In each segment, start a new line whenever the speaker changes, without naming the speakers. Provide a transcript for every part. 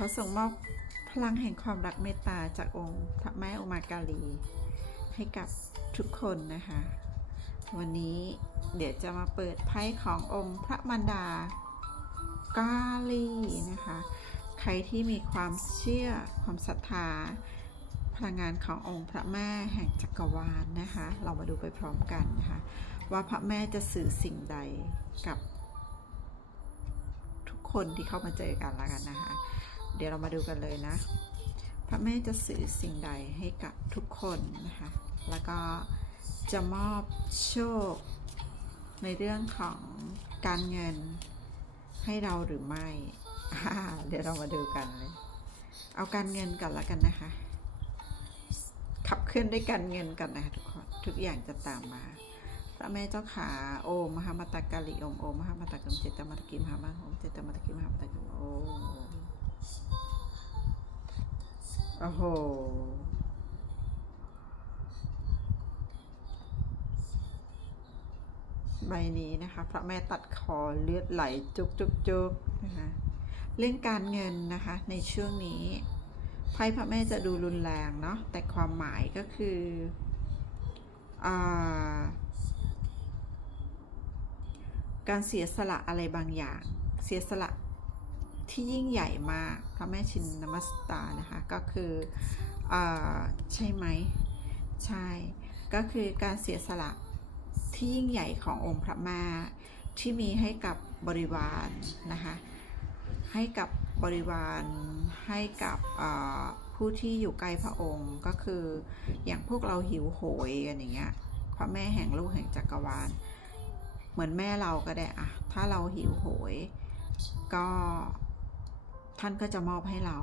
ขอส่งมอบพลังแห่งความรักเมตตาจากองค์พระแม่อุมากาลี ให้กับทุกคนนะคะ วันนี้เดี๋ยวจะมาเปิดไพ่ขององค์พระมารดากาลีนะคะ ใครที่มีความเชื่อความศรัทธา พลังงานขององค์พระแม่แห่งจักรวาลนะคะ เรามาดูไปพร้อมกันนะคะ ว่าพระแม่จะสื่อสิ่งใดกับ ทุกคนที่เข้ามาเจอกันแล้วกันนะคะ เดี๋ยวเรามาดูกันเลยนะ พระแม่จะสื่อสิ่งใดให้กับทุกคนนะคะ แล้วก็จะมอบโชค ในเรื่องของการเงินให้เราหรือไม่ เดี๋ยวเรามาดูกันเลย เอาการเงินก่อนละกันนะคะ ขับเคลื่อนด้วยการเงินกันนะคะทุกคนทุกอย่างจะตามมาพระแม่เจ้าขาโอมมหามาตากาลิอมโอมมหามาตากรมเจตมาตกิมหามาโอมเจตมาตกิมหามาตกิมโอม โอ้โห ใบนี้นะคะ พระแม่ตัดคอเลือดไหลจุกจุกจุกนะคะ เรื่องการเงินนะคะในช่วงนี้ ไพ่พระแม่จะดูรุนแรงเนาะ แต่ความหมายก็คืออการเสียสละอะไรบางอย่าง เสียสละ ที่ยิ่งใหญ่มากพระแม่ชินนมัสตานะคะ ก็คืออใช่ไหมใช่ ก็คือการเสียสละที่ยิ่งใหญ่ขององค์พระแม่ที่มีให้กับบริวารนะคะ ให้กับบริวารให้กับผู้ที่อยู่ใกล้พระองค์ก็คืออย่างพวกเราหิวโหยกันอย่างเงี้ยพระแม่แห่งลูกแห่งจักรวาล เหมือนแม่เราก็ได้อะถ้าเราหิวโหย ก็ ท่านก็จะมอบให้เรา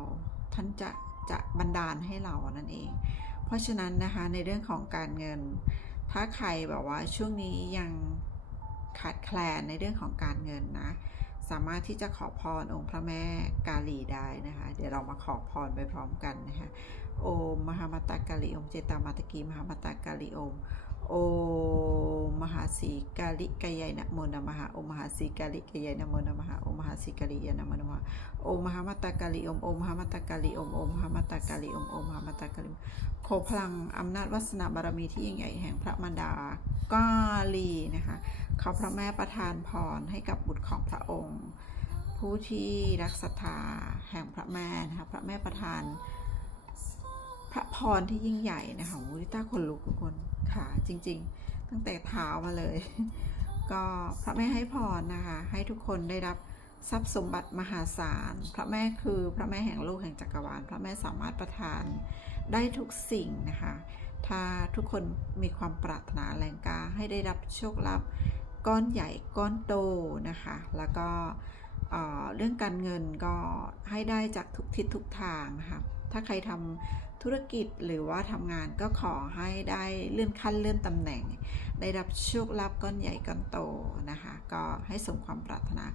ท่านจะจะบันดาลให้เรานั่นเอง เพราะฉะนั้นนะคะในเรื่องของการเงิน ถ้าใครแบบว่าช่วงนี้ยังขาดแคลนในเรื่องของการเงินนะ สามารถที่จะขอพรองค์พระแม่กาลีได้นะคะ เดี๋ยวเรามาขอพรไปพร้อมกันนะคะ โอมมหามาตากาลิโอมเจตามาตกีมหามาตากาลิโอม โอมมหาสีกาลิกายายนะโมนะมหาโอมมหาสีกาลิกายายนะโมนะมหาโอมมหาสีกาลิยานะโมนะมหาโอมมหามตากาลิอมโอมมหามตากาลิอมโอมมหามตากาลิอมโอมมหามตากาลิโขอพลังอำนาจวาสนาบารมีที่ยิ่งใหญ่แห่งพระมารดากาลีนะคะขอพระแม่ประทานพรให้กับบุตรของพระองค์ ผู้ที่รักศรัทธาแห่งพระแม่นะคะพระแม่ประทาน ระพรที่ยิ่งใหญ่นะคะมูริต้าคนลุกทุกคนค่ะจริง ๆ ตั้งแต่เท้ามาเลย ก็พระแม่ให้พรนะคะ ให้ทุกคนได้รับทรัพย์สมบัติมหาศาล พระแม่คือพระแม่แห่งโลกแห่งจักรวาล พระแม่สามารถประทานได้ทุกสิ่งนะคะ ถ้าทุกคนมีความปรารถนาแรงกาให้ได้รับโชคลาภก้อนใหญ่ก้อนโตนะคะ แล้วก็เอ่อเรื่องการเงินก็ให้ได้จากทุกทิศทุกทางนะคะ ถ้าใครทำธุรกิจหรือว่าทำงานก็ขอให้ได้เลื่อนขั้นเลื่อนตำแหน่ง ได้รับโชคลาภก้อนใหญ่ก้อนโตนะคะ ก็ให้สมความปรารถนา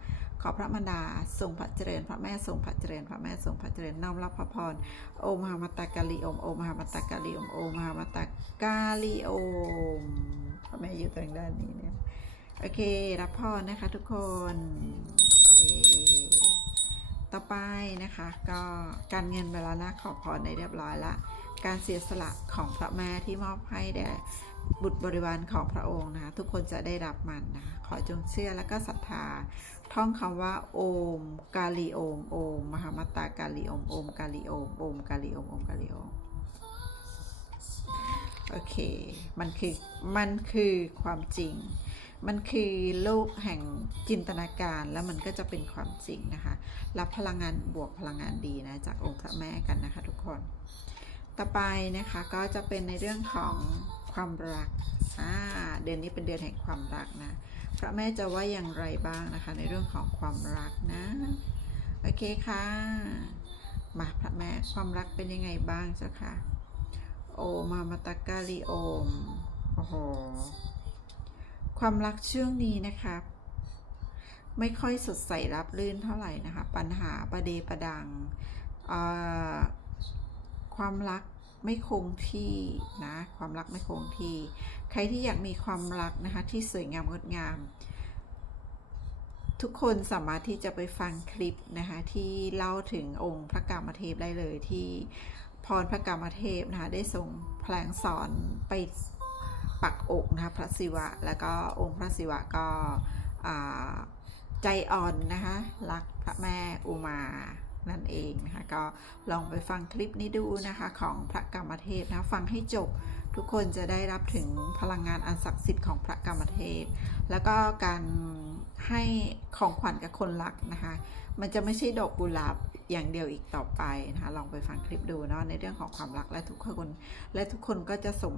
ขอพระมารดาทรงพระเจริญ พระแม่ทรงพระเจริญ พระแม่ทรงพระเจริญน้อมรับพระพรโอมหามาตากาลีโอมโอมหามาตากาลีโอมโอมหามาตากาลีโอมพระแม่อยู่ตรงด้านนี้เนี่ยโอเค รับพรนะคะทุกคนเอ ต่อไปนะคะก็การเงินไปแล้วนะขอพรได้เรียบร้อยละ การเสียสละของพระแม่ที่มอบให้แด่บุตรบริวารของพระองค์นะคะทุกคนจะได้รับมันนะขอจงเชื่อและก็ศรัทธา ท่องคำว่า โอม กาลีโอม โอม มหามตากาลีโอม โอม กาลีโอม โอม กาลีโอม โอม กาลีโอม โอเค มันคือ มันคือความจริง มันคือโลกแห่งจินตนาการแล้วมันก็จะเป็นความจริงนะคะ รับพลังงานบวกพลังงานดีนะจากองค์พระแม่กันนะคะทุกคน ต่อไปนะคะก็จะเป็นในเรื่องของความรักอ่าเดือนนี้เป็นเดือนแห่งความรักนะ พระแม่จะว่าอย่างไรบ้างนะคะ ในเรื่องของความรักนะ โอเคค่ะ มาพระแม่ความรักเป็นยังไงบ้างเจ้าค่ะ โอมามาตากาลีโอม โอ้โห ความรักช่วงนี้นะคะไม่ค่อยสดใสรับรื่นเท่าไหร่นะคะ ปัญหาประเดประดัง ความรักไม่คงที่นะความรักไม่คงที่ ใครที่อยากมีความรักนะคะที่สวยงามงดงาม ทุกคนสามารถที่จะไปฟังคลิปนะคะที่เล่าถึงองค์พระกามเทพได้เลยที่พรพระกามเทพนะคะได้ทรงแพลงสอนไป ปักอกนะคะพระศิวะ แล้วก็องค์พระศิวะก็ใจอ่อนนะคะรักพระแม่อุมานั่นเองนะคะก็ลองไปฟังคลิปนี้ดูนะคะของพระกามเทพนะฟังให้จบทุกคนจะได้รับถึงพลังงานอันศักดิ์สิทธิ์ของพระกามเทพแล้วก็การให้ของขวัญกับคนรักนะคะ มันจะไม่ใช่ดอกกุหลาบ อย่างเดียวอีกต่อไปนะคะลองไปฟังคลิปดูเนาะในเรื่องของความรักและทุกคน และทุกคนก็จะสม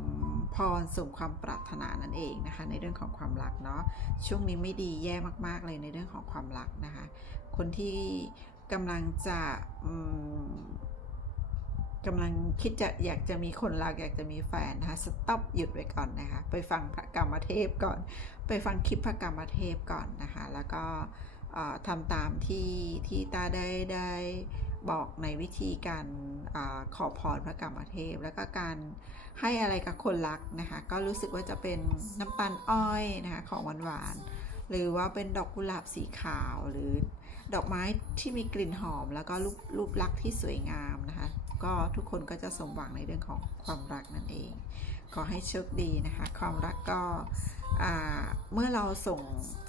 พรสมความปรารถนานั่นเองนะคะ ในเรื่องของความรักเนาะช่วงนี้ไม่ดีแย่มาก ๆ เลยในเรื่องของความรักนะคะ คนที่กำลังจะกำลังคิดจะอยากจะมีคนรักอยากจะมีแฟนนะคะสต็อปหยุดไว้ก่อนนะคะ ไปฟังพระกรรมเทพก่อน ไปฟังคลิปพระกรรมเทพก่อนนะคะ แล้วก็ ทำตามที่ที่ตาได้ได้บอกในวิธีการอขอพรพระกรรมเทพ แล้วก็การให้อะไรกับคนรักนะคะ ก็รู้สึกว่าจะเป็นน้ำตาลอ้อยนะคะของหวานๆหรือว่าเป็นดอกกุหลาบสีขาวหรือดอกไม้ที่มีกลิ่นหอม แล้วก็รูปรูปลักษณ์ที่สวยงามนะคะ ก็ทุกคนก็จะสมหวังในเรื่องของความรักนั่นเอง ขอให้โชคดีนะคะ ความรักก็เมื่อเราส่ง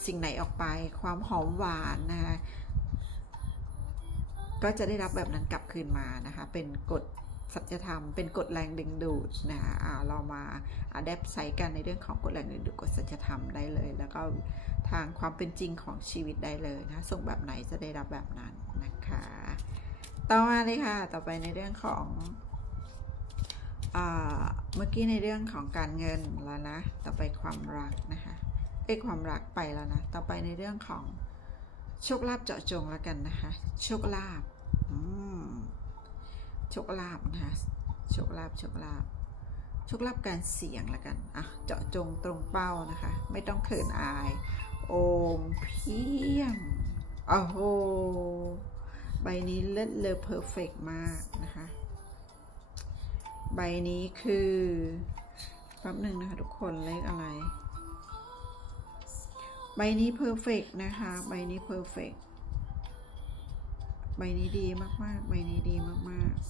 สิ่งไหนออกไปความหอมหวานนะคะก็จะได้รับแบบนั้นกลับคืนมานะคะ เป็นกฎสัจธรรมเป็นกฎแรงดึงดูดนะคะเรามาอัดแอปใช้กันในเรื่องของกฎแรงดึงดูดกฎสัจธรรมได้เลย แล้วก็ทางความเป็นจริงของชีวิตได้เลยนะส่งแบบไหนจะได้รับแบบนั้นนะคะ ต่อมาเลยค่ะ ต่อไปในเรื่องของอา เมื่อกี้ในเรื่องของการเงินแล้วนะ ต่อไปความรักนะคะเอ้ความรักไปแล้วนะ ต่อไปในเรื่องของโชคลาภเจาะจงแล้วกันนะคะ โชคลาภอืมโชคลาภนะคะ โชคลาภโชคลาภโชคลาภการเสี่ยงแล้วกัน อะ เจาะจงตรงเป้านะคะ ไม่ต้องเขินอาย โอมเพียงโอ้โห ใบนี้เลิศเลอเพอร์เฟกมากนะคะ ใบนี้คือแป๊บหนึ่งนะคะทุกคนเลขอะไร ใบนี้เพอร์เฟกนะคะ ใบนี้เพอร์เฟกใบนี้ดีมากๆ ใบนี้ดีมากๆ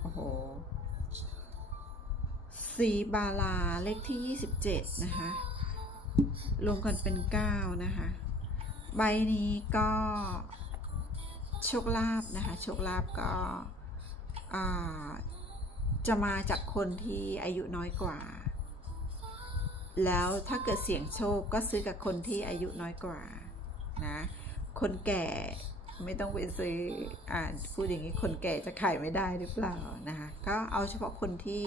โอ้โห สีบาลาเลขที่ 27 นะคะ รวมกันเป็น 9 นะคะ ใบนี้ก็โชคลาภนะคะ โชคลาภก็ จะมาจากคนที่อายุน้อยกว่า แล้วถ้าเกิดเสี่ยงโชคก็ซื้อกับคนที่อายุน้อยกว่านะ คนแก่ไม่ต้องไปซื้ออ่านพูดอย่างนี้คนแก่จะขายไม่ได้หรือเปล่านะคะก็เอาเฉพาะคนที่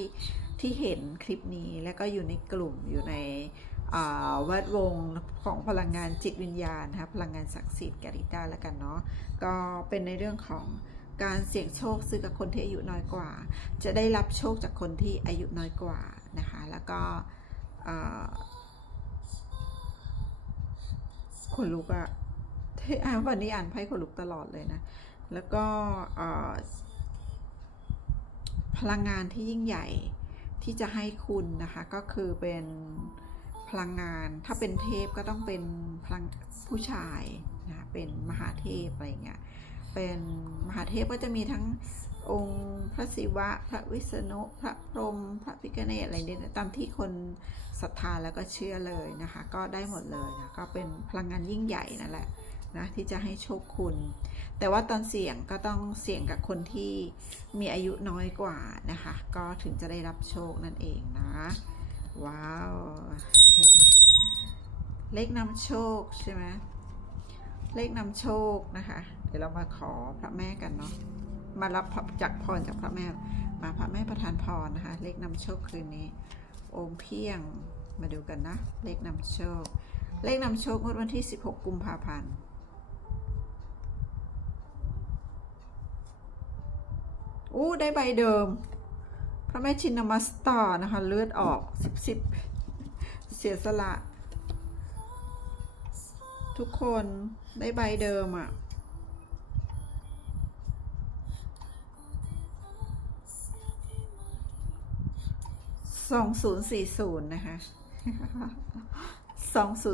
ที่เห็นคลิปนี้แล้วก็อยู่ในกลุ่มอยู่ในอ่าแวดวงของพลังงานจิตวิญญาณนะคะพลังงานศักดิ์สิทธิ์การิต้าแล้วกันเนาะก็เป็นในเรื่องของ การเสี่ยงโชคซื้อกับคนที่อายุน้อยกว่า จะได้รับโชคจากคนที่อายุน้อยกว่านะคะ แล้วก็คนลุกอะที่อ่านวันนี้อ่านไพ่คนลุกตลอดเลยนะ แล้วก็พลังงานที่ยิ่งใหญ่ที่จะให้คุณนะคะ ก็คือเป็นพลังงานถ้าเป็นเทพก็ต้องเป็นพลังผู้ชายนะเป็นมหาเทพอะไรเงี้ย เป็นมหาเทพก็จะมีทั้งองค์พระศิวะ พระวิษณุ พระพรหม พระพิฆเนศอะไรเนี่ยตามที่คนศรัทธาแล้วก็เชื่อเลยนะคะ ก็ได้หมดเลยนะ ก็เป็นพลังงานยิ่งใหญ่นั่นแหละนะที่จะให้โชคคุณ แต่ว่าตอนเสี่ยงก็ต้องเสี่ยงกับคนที่มีอายุน้อยกว่านะคะ ก็ถึงจะได้รับโชคนั่นเองนะ ว้าว เลขนำโชคใช่ไหมเลขนำโชคนะคะ ดี๋ยวเรามาขอพระแม่กันเนาะมารับจากพรจากพระแม่ มาพระแม่ประทานพรนะคะ เลขนำโชคคืนนี้ โอมเพียงมาดูกันนะ เลขนำโชค เลขนำโชคงวดวันที่ 16 กุมภาพันธ์อู้ได้ใบเดิม พระแม่ชินมัสตานะคะ เลือดออกสิบสิบเสียสละ ทุกคนได้ใบเดิมอะ่ะ สองศูนย์สี่ศูนย์นะคะสองศูนย์